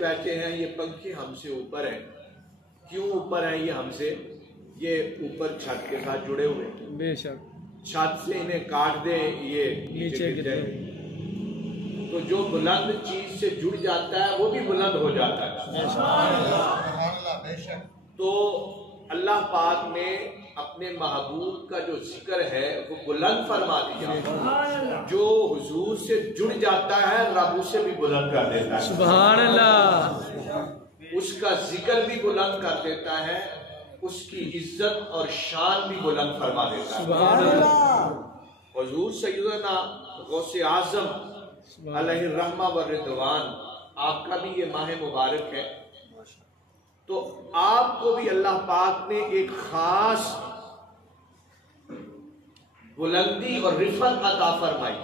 بیٹھے ہیں یہ پنکھے ہم سے اوپر ہیں، کیوں اوپر ہیں یہ ہم سے؟ یہ اوپر چھت کے ساتھ جڑے ہوئے، بے شک چھت سے انہیں کاٹ دیں یہ نیچے گر جائے، تو جو بلند چیز سے جڑ جاتا ہے وہ بھی بلند ہو جاتا ہے۔ تو اللہ پاک نے اپنے محبوب کا جو ذکر ہے وہ بلند فرما دیا، جو حضور سے جڑ جاتا ہے رب اسے بھی بلند کر دیتا ہے، سبحان اللہ، اس کا ذکر بھی بلند کر دیتا ہے، اس کی عزت اور شان بھی بلند فرما دیتا ہے۔ سبحان اللہ، حضور سیدنا غوث اعظم علیہ الرحمہ والرضوان، آپ کا بھی یہ ماہ مبارک ہے، تو آپ کو بھی اللہ پاک نے ایک خاص بلندی اور رفعت عطا فرمائی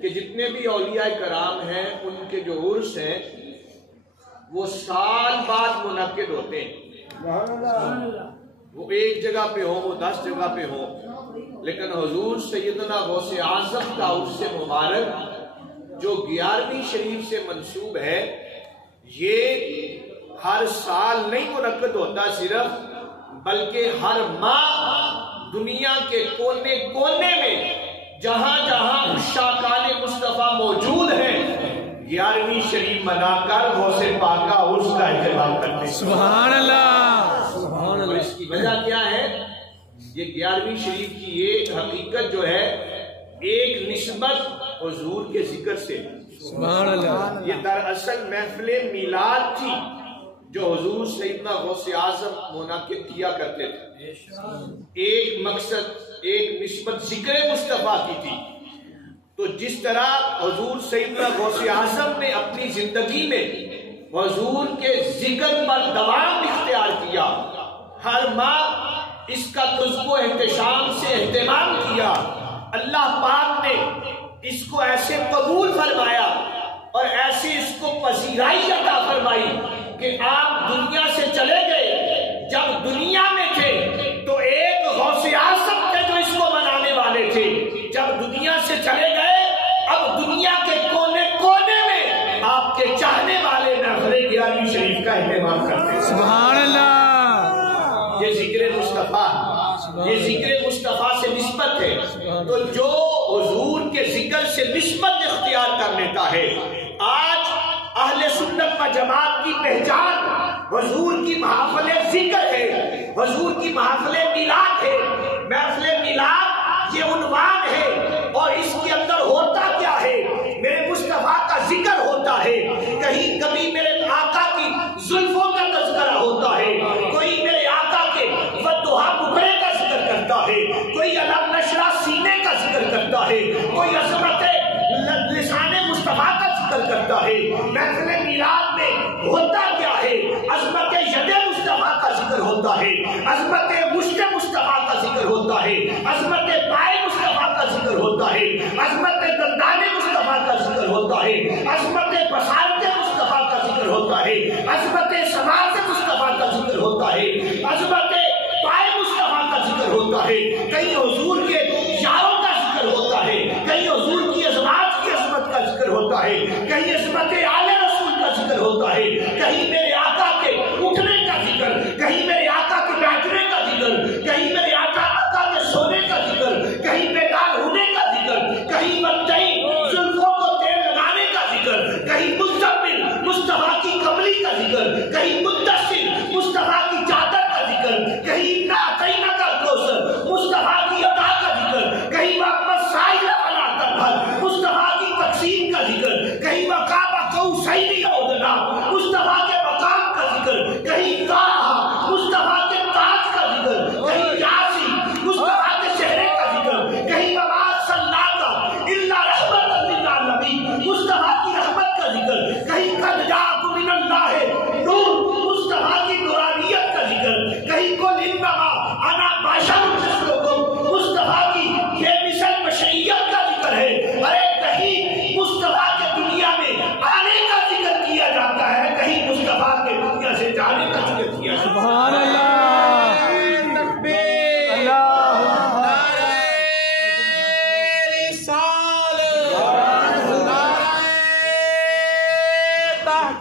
کہ جتنے بھی اولیاء کرام ہیں ان کے جو عرس ہیں وہ سال بعد منعقد ہوتے ہیں، وہ ایک جگہ پہ ہوں، وہ 10 جگہ پہ ہوں، لیکن حضور سیدنا غوث اعظم کا عرس مبارک جو 11ویں شریف سے منسوب ہے، یہ ہر سال نہیں منعقد ہوتا صرف، بلکہ ہر ماہ دنیا کے کونے کونے میں جہاں جہاں عشاقان مصطفیٰ موجود ہیں 11ویں شریف منا کر غوث پاک کا عرس کا اہتمام کرتے ہیں۔ سبحان اللہ، سبحان اللہ۔ اس کی وجہ کیا ہے؟ یہ 11ویں شریف کی یہ حقیقت جو ہے ایک نسبت حضور کے ذکر سے، سبحان اللہ، یہ دراصل محفل میلاد تھی جو حضور سیدنا غوث اعظم منعقد کیا کرتے تھے، ایک مقصد، ایک نسبت ذکر مصطفیٰ کی تھی۔ تو جس طرح حضور سیدنا غوث اعظم نے اپنی زندگی میں حضور کے ذکر پر دوام اختیار کیا، ہر ماہ اس کا تذکر و احتشام سے اہتمام کیا، اللہ پاک نے اس کو ایسے قبول فرمایا اور ایسے اس کو پذیرائی عطا فرمائی کہ آپ دنیا سے چلے گئے، جب دنیا میں تھے تو ایک غوث اعظم تھے جو اس کو منانے والے تھے، جب دنیا سے چلے گئے اب دنیا کے کونے کونے میں آپ کے چاہنے والے محفل 11ویں شریف کا اہتمام کرتے ہیں۔ سبحان اللہ، یہ ذکر مصطفیٰ، یہ ذکر مصطفیٰ سے نسبت ہے، تو جو حضور کے ذکر سے نسبت اختیار کر لیتا ہے، آج اہل سنت و جماعت کی پہچان حضور کی محافل ذکر ہے، حضور کی محافل میلاد ہے۔ محفل میلاد یہ عنوان ہے اور اس کے اندر ہوتا کیا ہے؟ میرے مصطفیٰ کا ذکر ہوتا ہے، کہیں کبھی میرے آقا کی زلفوں کا تذکرہ ہوتا ہے، کوئی میرے آقا کے والضحیٰ بکرے کا ذکر کرتا ہے، کوئی علم نشرہ سینے کا ذکر کرتا ہے، کوئی عظمت لسان مصطفیٰ کا ذکر کرتا ہے۔ محفل میلاد میں ہوتا کیا ہے؟ عظمت ید مصطفیٰ کا ذکر ہوتا ہے، عظمت مشت مصطفیٰ کا ذکر ہوتا ہے، عظمت پائے مصطفیٰ کا ذکر ہوتا ہے، عظمت دندان مصطفیٰ کا ذکر ہوتا ہے، عظمت بصارت مصطفیٰ کا ذکر ہوتا ہے، عظمت سماعت مصطفیٰ کا ذکر ہوتا ہے، عظمت پائے مصطفیٰ کا ذکر ہوتا ہے، کہیں حضور کے یاروں کا ذکر ہوتا ہے، کہیں حضور کی ازواج کی عظمت کا ذکر ہوتا ہے، کہیں عظمت آل رسول کا ذکر ہوتا ہے، کہیں میرے آقا کے اٹھنے کا ذکر، کہیں میرے آقا کے بیٹھنے کا ذکر، کہیں میرے آقا کے سونے کا ذکر، کہیں بیدار ہونے کا ذکر، کہیں مدعی زلفوں کو تیل لگانے کا ذکر، کہیں مزمل مصطفیٰ کی کملی کا ذکر، کہیں مدثر مصطفیٰ کی چادر کا ذکر، کہیں نعتینہ کا کوثر مصطفیٰ کی عطا کا ذکر، کہیں محمد سائل والا تنہر مصطفیٰ کی تقسیم کا ذکر، کہیں مقام قوس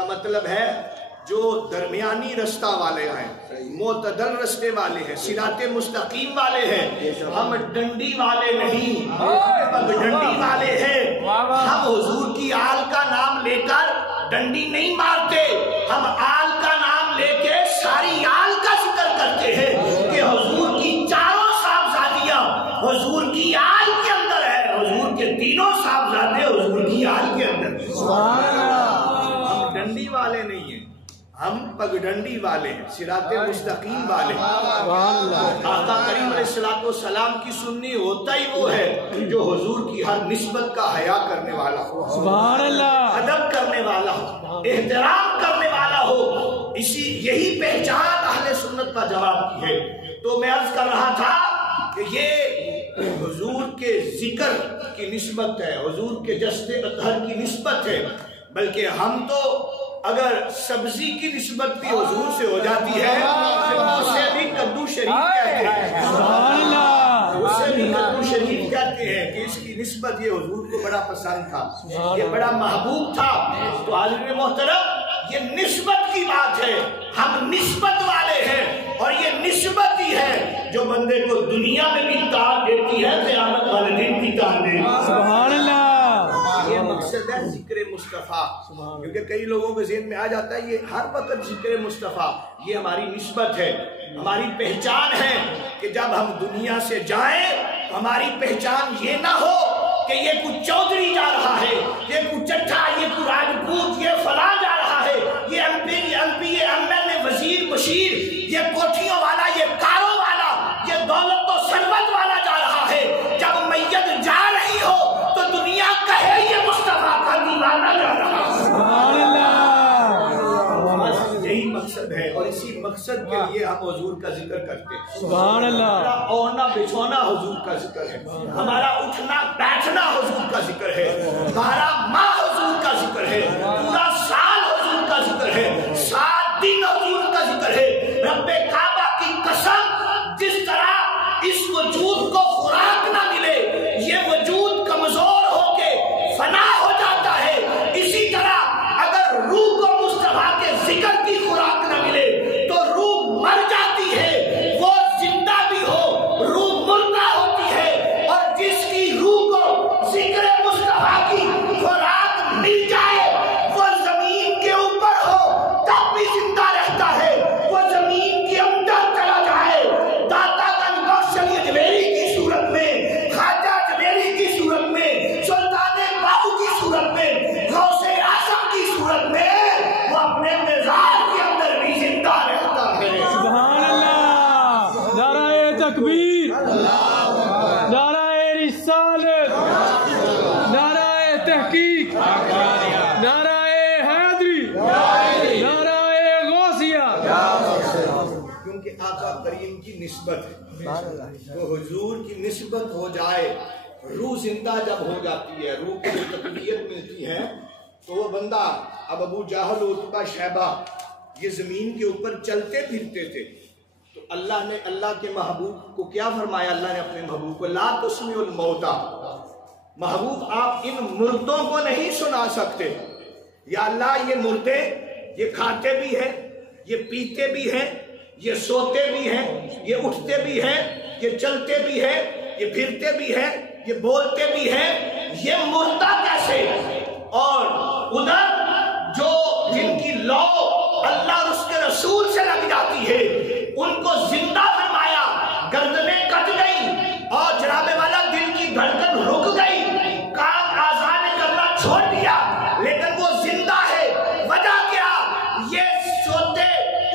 کا مطلب ہے جو درمیانی رستہ والے ہیں، معتدل رستے والے ہیں، صراط مستقیم والے ہیں. ہم ڈنڈی والے نہیں، ڈنڈی والے ہیں. ہم حضور کی آل کا نام لے کر ڈنڈی نہیں مارتے، ہم آل کا نام لے کے ساری آل کا ذکر کرتے ہیں کہ حضور کی چاروں صاحبزادیاں حضور کی آل کے اندر ہے، حضور کے تینوں صاحبزادے حضور کی آل کے اندر. ہم ڈنڈی والے نہیں ہیں، ہم پگڈنڈی والے ہیں، صراط مستقیم والے ہیں. آقا کریم علیہ السلام کی سنی ہوتا ہی وہ ہے جو حضور کی ہر نسبت کا حیا کرنے والا ہو، سبحان اللہ، ادب کرنے والا ہو، احترام کرنے والا ہو. یہی پہچان اہل سنت کا جواب کی ہے. تو میں عرض کر رہا تھا کہ یہ حضور کے ذکر کی نسبت ہے، حضور کے جسد اطہر کی نسبت ہے. بلکہ ہم تو اگر سبزی کی نسبت بھی حضور سے ہو جاتی ہے اسے بھی کدو شریف کہتے ہیں، اسے بھی کدو شریف کہتے ہیں کہ اس کی نسبت یہ حضور کو بڑا پسند تھا، یہ بڑا محبوب تھا. تو حاضرین محترم یہ نسبت کی بات ہے، ہم نسبت والے ہیں اور یہ نسبت ہی ہے جو بندے کو دنیا میں بھی تعال دیتی ہے، قیامت والے دن بھی تعال دیتی ہے. سبحان اللہ. یہ مقصد ہے ذکر مصطفیٰ، کیونکہ کئی لوگوں کے ذہن میں آ جاتا ہے یہ ہر وقت ذکر مصطفیٰ. یہ ہماری نسبت ہے، ہماری پہچان ہے کہ جب ہم دنیا سے جائیں ہماری پہچان یہ نہ ہو کہ یہ کچھ چودھری جا رہا ہے، یہ کچھ چٹھا، یہ کچھ راجپوت، یہ فلاں جا رہا ہے، یہ ایم پی، یہ ایم پی، یہ ایم ایل اے، وزیر، بشیر، یہ کوٹھیوں والا، یہ کاروں والا، یہ دولت و ثروت والا جا رہا ہے. جب میت جا رہی ہو تو دنیا کہے یہ مصطفیٰ کا دیوانہ جا رہا ہے. سبحان اللہ. یہی مقصد ہے اور اسی مقصد کے لیے ہم حضور کا ذکر کرتے ہیں. سبحان اللہ. ہمارا اوڑھنا بچھونا حضور کا ذکر ہے، ہمارا اٹھنا بیٹھنا حضور کا ذکر ہے، 12 ماہ حضور کا ذکر ہے، پورا سال حضور کا ذکر ہے، 7 دن حضور کا ذکر ہے. رب کعبہ کی قسم، جس طرح اس وجود کو خوراک نہ ملے، یہ وجود کمزور ہو کے فنا ہو جاتا ہے، اسی طرح اگر روح کو مصطفیٰ کے ذکر کی خوراک نہ ملے تو روح مر جاتی ہے. وہ زندہ بھی ہو روح مردہ ہوتی ہے، اور جس کی روح کو ذکر مصطفیٰ کی خوراک مل جائے وہ زمین کے اوپر ہو تب بھی زندہ رہتا ہے، وہ زمین کے اندر چلا جائے، داتا گنج بخش علی اجمیری کی صورت میں، خواجہ اجمیری کی صورت میں، سلطان باہو کی صورت میں، غوث اعظم کی صورت میں، وہ اپنے مزار کے اندر بھی زندہ رہتا ہے. سبحان اللہ. نعرہ تکبیر، نعرہ رسالت، نعرہ تحقیق، نعرہ حیدری، نعرہ غوثیہ. کیونکہ آقا کریم کی نسبت ہے، تو حضور کی نسبت ہو جائے، روح زندہ جب ہو جاتی ہے، روح کو تقویت ملتی ہے، تو وہ بندہ، اب ابو جہل، عتبہ، شیبہ یہ زمین کے اوپر چلتے پھرتے تھے، تو اللہ نے اللہ کے محبوب کو کیا فرمایا؟ اللہ نے اپنے محبوب کو لا تسمع الموتى، محبوب آپ ان مردوں کو نہیں سنا سکتے. یا اللہ یہ مردے یہ کھاتے بھی ہیں، یہ پیتے بھی ہیں، یہ سوتے بھی ہیں، یہ اٹھتے بھی ہیں، یہ چلتے بھی ہیں، یہ پھرتے بھی ہیں، یہ بولتے بھی ہیں، یہ مردہ کیسے؟ اور ادھر جو جن کی لو اللہ اور اس کے رسول سے لگ جاتی ہے ان کو زندہ فرمایا، گردنیں کٹ گئی اور جناب والا دل کی دھڑکن رک گئی، کان آزاد کرنا چھوڑ دیا، لیکن وہ زندہ ہے. وجہ کیا؟ یہ سوتے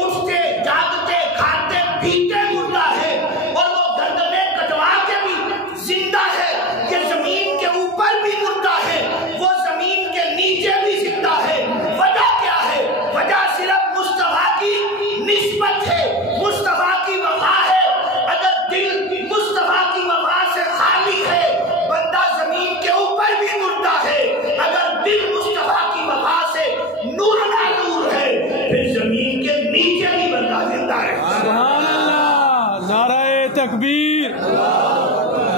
اٹھتے جاگتے کھاتے پیتے مردہ ہے، اور وہ گردنیں کٹوا کے بھی زندہ ہے. یہ زمین کے اوپر بھی مردہ ہے، وہ زمین کے نیچے بھی زندہ ہے. وجہ کیا ہے؟ وجہ صرف مصطفیٰ کی نسبت ہے، مصطفیٰ کی وفا ہے. اگر دل مصطفیٰ کی وفا سے خالی ہے بندہ زمین کے اوپر بھی مردہ ہے، اگر دل مصطفیٰ کی وفا سے نور نہ نور ہے پھر زمین کے نیچے بھی بندہ زندہ رہتا ہے. سبحان اللہ. نعرہ تکبیر،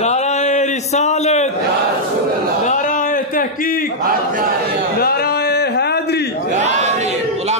نعرہ رسالت، نعرہ تحقیق، نعرہ حیدری.